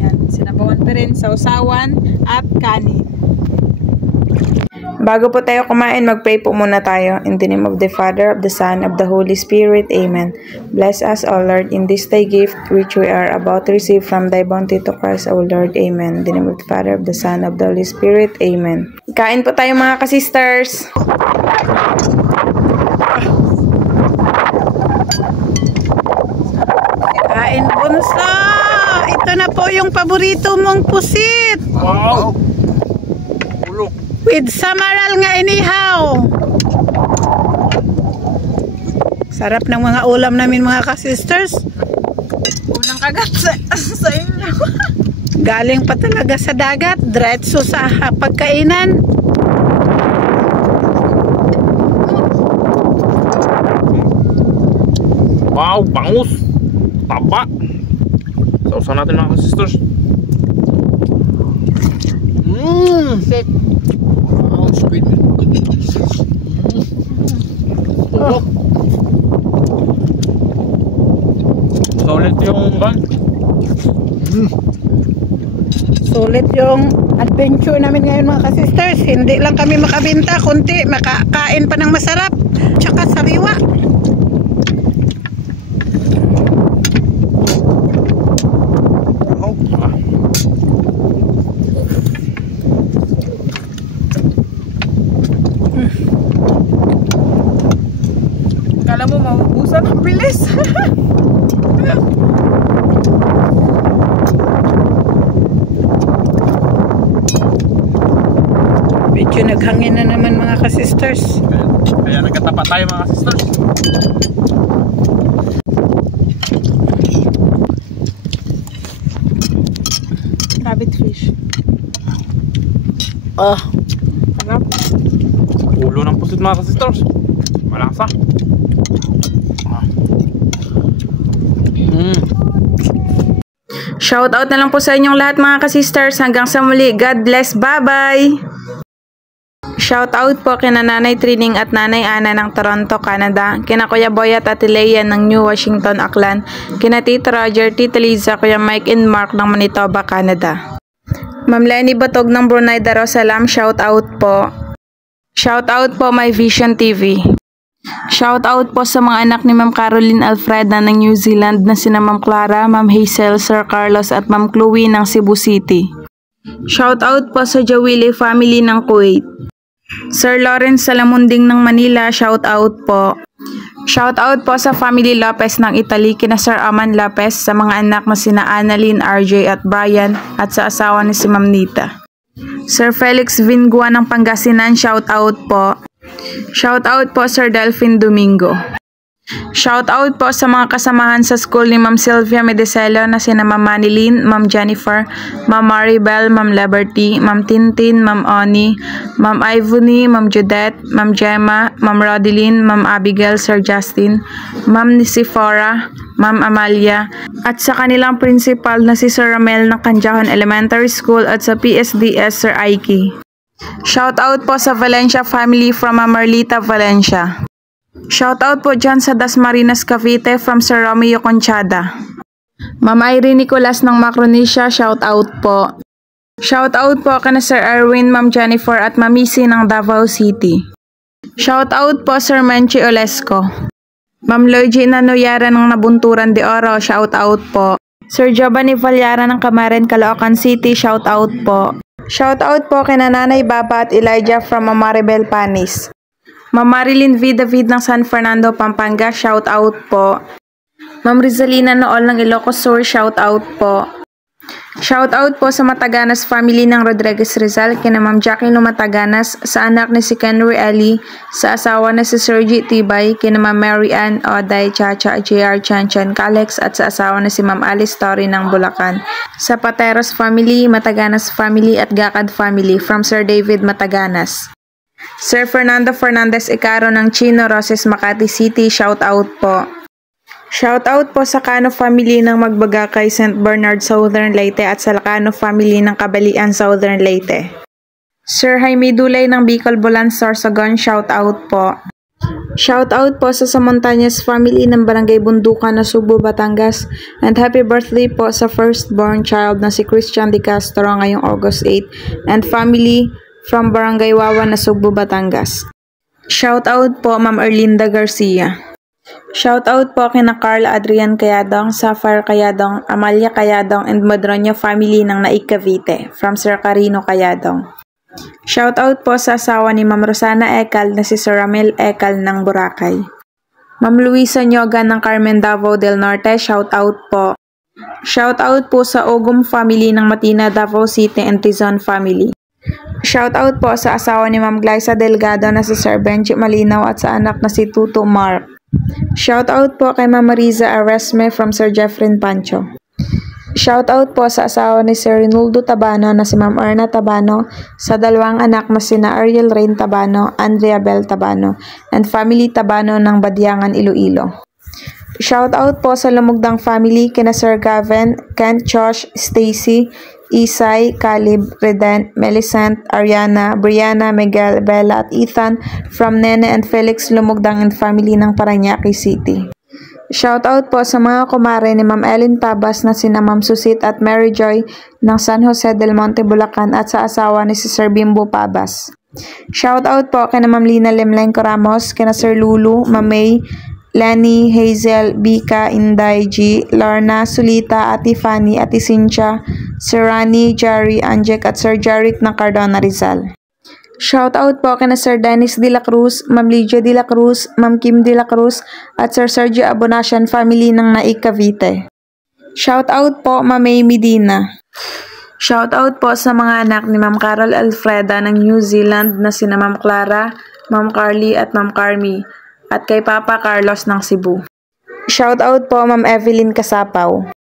Yan, sinabawan pa rin, sausawan at kanin. Bago po tayo kumain, mag-pray po muna tayo. In the name of the Father, of the Son, of the Holy Spirit. Amen. Bless us, O Lord, in this thy gift, which we are about to receive from thy bounty to Christ, O Lord. Amen. In the name of the Father, of the Son, of the Holy Spirit. Amen. Kain po tayo mga ka-sisters. Kain bunso. Ito na po yung paborito mong pusit. Wow! Ulo. With samaral nga inihaw. Sarap ng mga ulam namin mga ka-sisters. Unang kagat sa inyo. Galing pa talaga sa dagat. Diretso sa pagkainan. Wow, bangus. Taba. Sausaw natin mga sisters. Sick. Wow, sweet. Oh. Solid yung gan. Sulit yung adventure namin ngayon mga ka-sisters. Hindi lang kami makabenta, kundi makakain pa ng masarap. Tsaka sariwa. Kala mo maubusan ang bilis. Medyo naghangin na naman mga ka-sisters. Kaya nagkatapat tayo mga sisters. Rabbit fish. Oh, Sarap. Ulo ng pusit mga sisters. Malasa. Shout out na lang po sa inyong lahat mga ka-sisters. Hanggang sa muli. God bless. Bye-bye! Shout out po kina Nanay Trining at Nanay Ana ng Toronto, Canada. Kina Kuya Boy at Ate Leia ng New Washington, Auckland. Kina Tito Roger, Tita Liza, Kuya Mike and Mark ng Manitoba, Canada. Ma'am Lenny Batog ng Brunei Darussalam. Shout out po. Shout out po My Vision TV. Shout out po sa mga anak ni Ma'am Caroline Alfreda ng New Zealand na sina Ma'am Clara, Ma'am Hazel, Sir Carlos at Ma'am Chloe ng Cebu City. Shout out po sa Jawili family ng Kuwait. Sir Lawrence Salamunding ng Manila, shout out po. Shout out po sa family Lopez ng Italy, kina Sir Aman Lopez, sa mga anak na sina Annalyn, RJ at Brian at sa asawa ni si Ma'am Nita. Sir Felix Vingua ng Pangasinan, shout out po. Shout out po Sir Delphine Domingo. Shout out po sa mga kasamahan sa school ni Ma'am Sylvia Medicelo na sina Ma'am Manilyn, Ma'am Jennifer, Ma'am Maribel, Ma'am Liberty, Ma'am Tintin, Ma'am Oni, Ma'am Ivony, Ma'am Judette, Ma'am Gemma, Ma'am Rodeline, Ma'am Abigail, Sir Justin, Ma'am Nisifora, Ma'am Amalia, at sa kanilang principal na si Sir Ramel ng Kanjahon Elementary School at sa PSDS Sir Aiki. Shout out po sa Valencia family from Ma'am Marlita Valencia. Shout out po dyan sa Dasmariñas, Cavite from Sir Romeo Conchada. Ma'am Irene Nicolas ng Macronesia, shout out po. Shout out po kana Sir Erwin, Ma'am Jennifer at Ma'am Missy ng Davao City. Shout out po Sir Menchi Olesco. Ma'am Logie Nanoyara ng Nabunturan de Oro, shout out po. Sir Giovanni Valyara ng Camaren, Caloocan City, shout out po. Shout out po kina Nanay Baba at Elijah from Ma'am Maribel Panis. Ma'am Marilyn V. David ng San Fernando, Pampanga, shout out po. Ma'am Rizalina Nool ng Ilocos Sur, shout out po. Shoutout po sa Mataganas family ng Rodriguez Rizal, kina Ma'am Jacqueline Mataganas, sa anak ni si Kenry Ali, sa asawa na si Sergi Tibay, kina Ma'am Mary Ann Oday, Chacha, JR Chanchan Calex, at sa asawa na si Ma'am Alice Story ng Bulacan. Sa Pateros family, Mataganas family at Gacad family from Sir David Mataganas. Sir Fernando Fernandez Icaro ng Chino Roses, Makati City, shoutout po. Shoutout po sa Cano family ng Magbagakay, St. Bernard, Southern Leyte at sa Lacano family ng Kabalian, Southern Leyte. Sir Jaime Dulay ng Bicol, Bulan, Sorsogon, shoutout po. Shoutout po sa Samontañas family ng Barangay Bundukan na Subo, Batangas, and happy birthday po sa firstborn child na si Christian Di Castro ngayong August 8 and family from Barangay Wawa na Subo, Batangas. Shoutout po Ma'am Erlinda Garcia. Shoutout po kina Carl Adrian Cayadong, Sapphire Cayadong, Amalia Cayadong, and Madroño family ng Naik Cavite from Sir Carino Cayadong. Shoutout po sa asawa ni Ma'am Rosana Ekal na si Sir Ramel Ekal ng Boracay. Ma'am Luisa Nyoga ng Carmen Davao del Norte, shoutout po. Shoutout po sa Ogum family ng Matina, Davao City, and Tizon family. Shoutout po sa asawa ni Ma'am Glyza Delgado na si Sir Benji Malinaw at sa anak na si Tuto Mark. Shoutout po kay Ma'am Mariza Aresme from Sir Jeffrin Pancho. Shoutout po sa asawa ni Sir Rinaldo Tabano na si Ma'am Erna Tabano, sa dalawang anak na sina Ariel Rain Tabano, Andrea Bel Tabano, and family Tabano ng Badyangan, Iloilo. Shoutout po sa Lumugdang family kina Sir Gavin, Kent, Josh, Stacy, Isay, Caleb, Reden, Melicent, Ariana, Brianna, Miguel, Bella at Ethan from Nene and Felix Lumugdang and family ng Parañaque City. Shoutout po sa mga kumare ni Ma'am Ellen Tabas na sina Ma'am Susit at Mary Joy ng San Jose del Monte, Bulacan at sa asawa ni si Sir Bimbo Pabas. Shoutout po kina Ma'am Lina Lemlenco Ramos, kina Sir Lulu, Ma'am May, Lenny, Hazel, Bika, Inday, G, Lorna, Sulita, Ate Fanny, Ate Cynthia, Sir Rani, Jari, Anjek at Sir Jaric ng Cardona, Rizal. Shoutout po kina Sir Dennis De La Cruz, Ma'am Lydia De La Cruz, Ma'am Kim De La Cruz at Sir Sergio Abonasian family ng Naik Cavite. Shoutout po Ma'am May Medina. Shoutout po sa mga anak ni Ma'am Carol Alfreda ng New Zealand na sina Ma'am Clara, Ma'am Carly at Ma'am Carmi, at kay Papa Carlos ng Cebu. Shoutout po Ma'am Evelyn Kasapaw.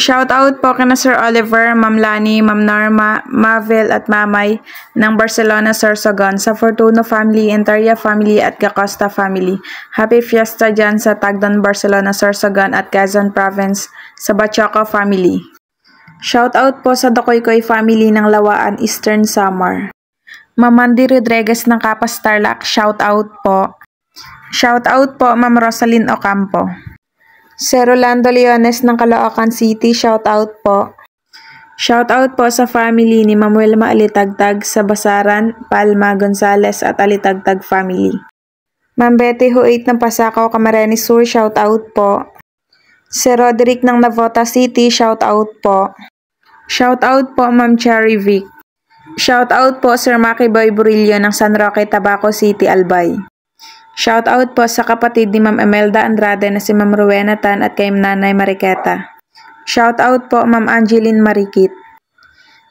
Shoutout po kina Sir Oliver, Ma'am Lani, Ma'am Norma, Mavel at Mamay ng Barcelona, Sorsogon, sa Fortuno family, Interia family at Gacosta family. Happy Fiesta dyan sa Tagdon, Barcelona, Sorsogon at Quezon Province sa Bachoco family. Shoutout po sa Dakoykoy family ng Lawaan, Eastern Samar. Ma'am Mandy Rodriguez ng Kapas Tarlac, shoutout po. Shoutout po Ma'am Rosalyn Ocampo. Sir Rolando Leones ng Caloocan City, shoutout po. Shoutout po sa family ni Ma'am Wilma Alitagtag sa Basaran, Palma, Gonzales at Alitagtag family. Ma'am Betty Huait ng Pasakaw, Camarines Sur, shoutout po. Sir Roderick ng Navota City, shoutout po. Shoutout po Ma'am Cherry Vic. Shoutout po Sir Maki Boy Burillo ng San Roque, Tabaco City, Albay. Shoutout po sa kapatid ni Ma'am Emelda Andrade na si Ma'am Rowena Tan at kay Nanay Mariqueta. Shoutout po Ma'am Angeline Marikit.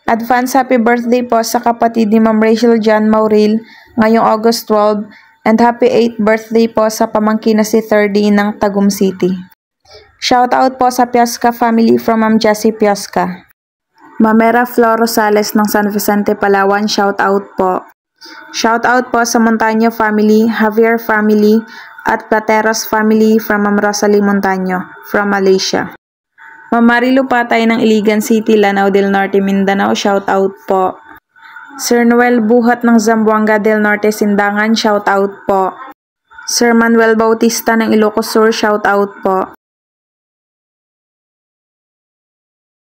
Advance happy birthday po sa kapatid ni Ma'am Rachel John Mauril ngayong August 12 and happy 8th birthday po sa pamangkin na si 3D ng Tagum City. Shoutout po sa Piasca family from Ma'am Jessie Piasca. Mamera Flor Rosales ng San Vicente, Palawan, shoutout po. Shoutout po sa Montaño family, Javier family, at Plateros family from Ma'am Rosalie Montaño from Malaysia. Ma'am Marilu Patay ng Iligan City, Lanao del Norte, Mindanao, shoutout po. Sir Noel Buhat ng Zamboanga del Norte, Sindangan, shoutout po. Sir Manuel Bautista ng Ilocos Sur, shoutout po.